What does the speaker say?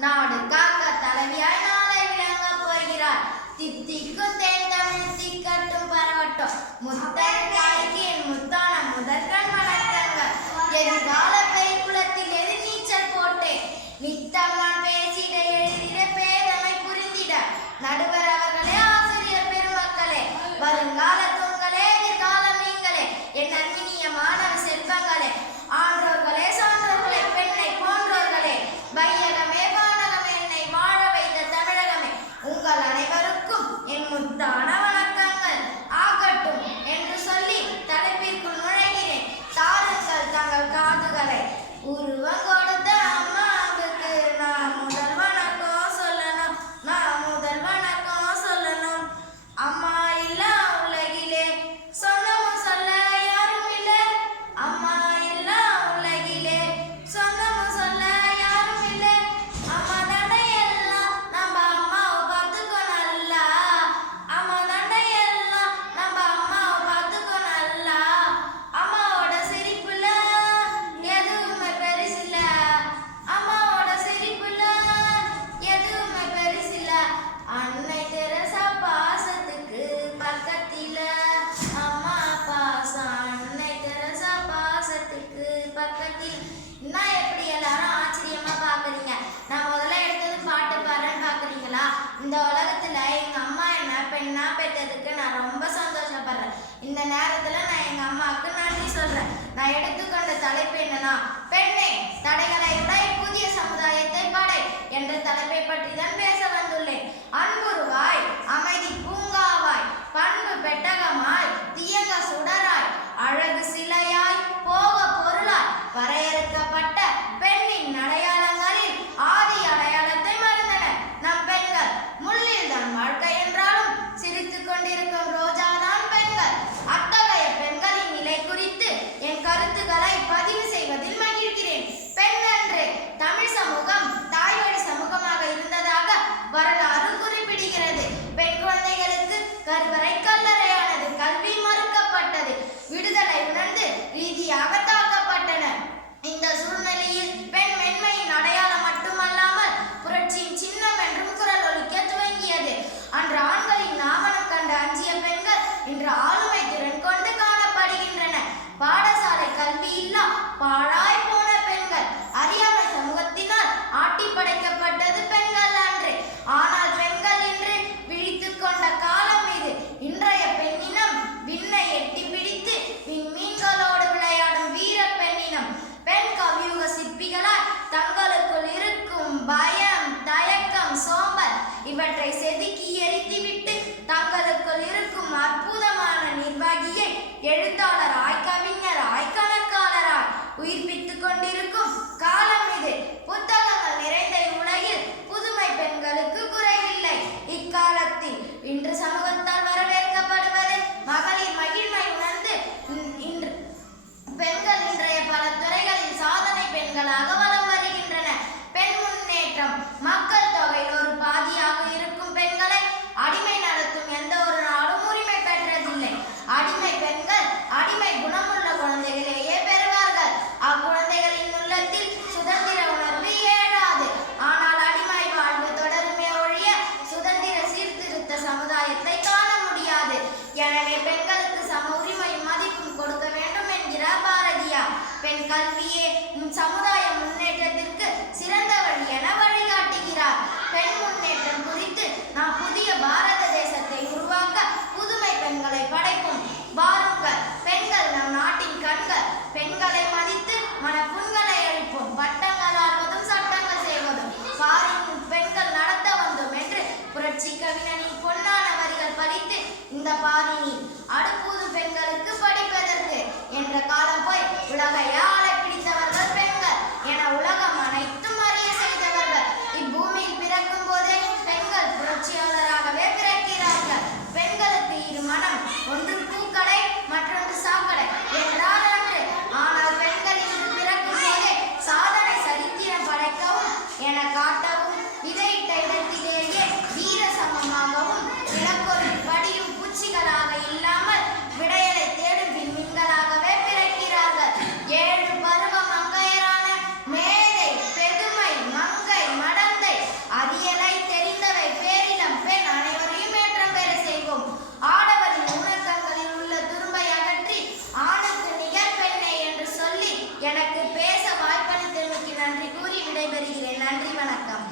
நாடு காக்க தலைவியாய் நாளை விளங்க போகிறார். தித்திக்கும் தேன் தமிழ் திக்கட்டும் பரவட்டும். முத்தாய்க்கு என் முத்தான முதற்கண் வணக்கங்கள். எதிர்கால பெய்குளத்தில் எது நீச்சல் போட்டேன். நித்தம்மான் பேசிட எழுதிட பேதமை புரிந்திட. நடுவர் அவர்களே, ஆசிரியர் பெருமக்களே, வருங்கால தூண்களே, எதிர்காலம் நீங்களே, என் அன்பினிய மாணவ செல்வங்களே, ஆன்றோர்களே, சான்றோர்களே, பெண்ணை போன்றோர்களே, வையகமே வானகமே, என்னை வாழ வைத்த தமிழகமே, உங்கள் அனைவருக்கும் என் முத்தான வணக்கங்கள் ஆகட்டும் என்று சொல்லி தலைப்பிற்குள் நுழைகிறேன். தாருங்கள் தங்கள் காதுகளை. உருவம் கொடுத்த அம்மாவுக்கு நான் முதல் வணக்கம் சொல்லணும். நான் முதல் வணக்கம் சொல்லணும். அம்மா இல்லா உலகிலே சொன்னமும் சொல்ல யாரும் இல்லை. அம்மா இல்லா உலகிலே சொன்னமும் சொல்ல யாரும் இல்லை. அம்மா தண்டையெல்லாம் நம்ம அம்மாவை பார்த்துக்கோ நல்லா. அம்மா தண்டையெல்லாம் நம்ம அம்மாவை பார்த்துக்கோ நல்லா. அம்மாவோட சிரிப்புல எதுவுமே பெருசில்ல. அம்மாவோட சிரிப்புல எதுவுமே பெருசில்ல. அன்னை தெரசா பாசத்துக்கு பக்கத்தில அம்மா பாசம். அன்னை தெரசா பாசத்துக்கு பக்கத்தில். இன்னும் எப்படி எல்லாரும் ஆச்சரியமா பாக்குறீங்க? நான் முதல்ல எடுத்தது பாட்டு பாடுறேன்னு பாக்குறீங்களா? இந்த உலகத்துல எங்க அம்மா என்ன பெண்ணா பெற்றதுக்கு நான் ரொம்ப சந்தோஷப்படுறேன். இந்த நேரத்துல நான் எங்க அம்மாவுக்கு நன்றி சொல்றேன். நான் எடுத்துக்கொண்ட தலைப்பு என்னன்னா, பெண்ணே தடைகளை உடை புதிய சமுதாயத்தை படை என்ற தலைப்பை பற்றி தான் பேச வந்துள்ளேன். அன்புருவாய் அமைதி பூங்காவாய் பண்பு பெட்டகமாய் தியங்க சுடராய் அழகு சிலையாய் போக பொருளாய் வரையறுக்கப்பட்ட பெண்ணின் அடையாளங்களில் ஆதி அடையாளத்தை மறந்தனர் நம் பெண்கள். முள்ளில் தான் வாழ்க்கை என்றாலும் சிரித்துக் கொண்டிருக்கும் ரோஜாதான் பெண்கள். அத்தகைய பெண்களின் நிலை குறித்து என் கருத்துக்களை பதிவு செய்வதில் மகிழ்கிறேன். பெண் என்று தமிழ் சமூகம் தாய்வழி சமூகமாக இருந்ததாக வரலாறு குறிப்பிடுகிறது. பெண் குழந்தைகளுக்கு கருவறை கல்லறையானது. கல்வி மறுக்கப்பட்டது. விடுதலை உணர்ந்து ரீதியாக தாக்கப்பட்டனர். இந்த சூழ்நிலையில் பெண் மென்மையின் அடையாளம் மட்டுமல்லாமல் புரட்சியின் சின்னம் என்றும் குரல் ஒலிக்க துவங்கியது. அன்று ஆண்களின் ஆவணம் கண்டு அஞ்சிய பெண்கள் இன்று ஆளுமை திறன் கொண்டு காணப்படுகின்றனர். பாடசாலை கல்வி இல்லா பாழாய் போன பெண்கள். அறியாமை சமூகத்தினால் ஆட்டி படைக்கப்பட்டது பெண்கள் அன்று. ஆனால் பெண்கள் இன்று விழித்துக் கொண்ட காலம் இது. இன்றைய பெண்ணினம் விண்ணை எட்டி பிடித்து விண்மீன்களோடு விளையாடும் வீர பெண்ணினம். பெண் கவியுக சிற்பிகளால் தங்களுக்குள் இருக்கும் பயம், தயக்கம், சோம்பல் இவற்றை செதுக்கி எரித்துவிட்டு தங்களுக்குள் இருக்கும் அற்புதமான நிர்வாகியை எழுத்தாளராய், கவிஞராய், கணக்காளராய் உயிர்ப்பித்துக் கொண்டிருக்கும் காலம் இது. புத்தகங்கள் நிறைந்த உலகில் புதுமை பெண்களுக்கு குறைவில்லை. இக்காலத்தில் இன்று சமூகத்தால் வரவேற்கப்படுவது மகளிர் மகிழ்மை உணர்ந்து இன்று பெண்கள் இன்றைய பல துறைகளில் சாதனை பெண்களாக வலம் வருகின்றனர். பெண் முன்னேற்றம். மக்கள் தொகையில் ஒரு பாதியாக இருக்கும் பெண்களை அடிமை நடத்தும் எந்த ஒரு நாடும் உரிமை பெற்றதில்லை. அடிமை பெண்கள் அடிமை குணமுள்ள குழந்தைகளையே பெறுவார்கள். அக்குழந்தைகளின் உள்ளத்தில் சுதந்திர உணர்வு ஏழாது. ஆனால் அடிமை வாழ்வு தொடருமே ஒழிய சுதந்திர சீர்திருத்த சமுதாயத்தை காண முடியாது. எனவே பெண்களுக்கு சம உரிமையும் மதிப்பும் கொடுக்க வேண்டும் என்கிறார் பாரதியார். பெண் கல்வியே சமுதாய முன்னேற்றத்திற்கு சிறந்த வழி என வழிகாட்டுகிறார். பெண் முன்னேற்றம் குறித்து நாம் புதிய பாரத தேசத்தை உருவாக்க புதுமை பெண்களை படைப்போம். வாருங்கள், பெண்கள் நம் நாட்டின் கண்கள். பெண்களை மதித்து மனப்புண்களை அளிப்போம். பட்டங்கள் ஆள்வதும் சட்டங்கள் செய்வதும் பாரின் பெண்கள் நடத்த வந்தோம் என்று புரட்சி கவிஞனின் பொன்னான வரிகள் படித்து இந்த பாரினி அடுப்பூது பெண்களுக்கு படிப்பதற்கு என்ற காலம் போய் உலகை ஆளை பிடித்தவர்கள் பெண்கள் என உலகம் அனைத்தும் அறிய செய்தவர்கள். இப்பூமியில் பிறக்கும் போதே பெண்கள் புரட்சியாளராகவே பிறக்கிறார்கள். பெண்களுக்கு இரு மனம், ஒன்று பூக்கடை மற்றொன்று சாக்கடை என்றால் அன்று. ஆனால் பெண்கள் இன்று பிறக்கும் போதே சாதனை சரித்திரம் படைக்கவும் என காட்டவும் இடையிட்ட இடத்திலேயே வீர சமமாகவும் இலக்கொரு படியும் பூச்சிகளாக விடைபெறுகிறேன். நன்றி, வணக்கம்.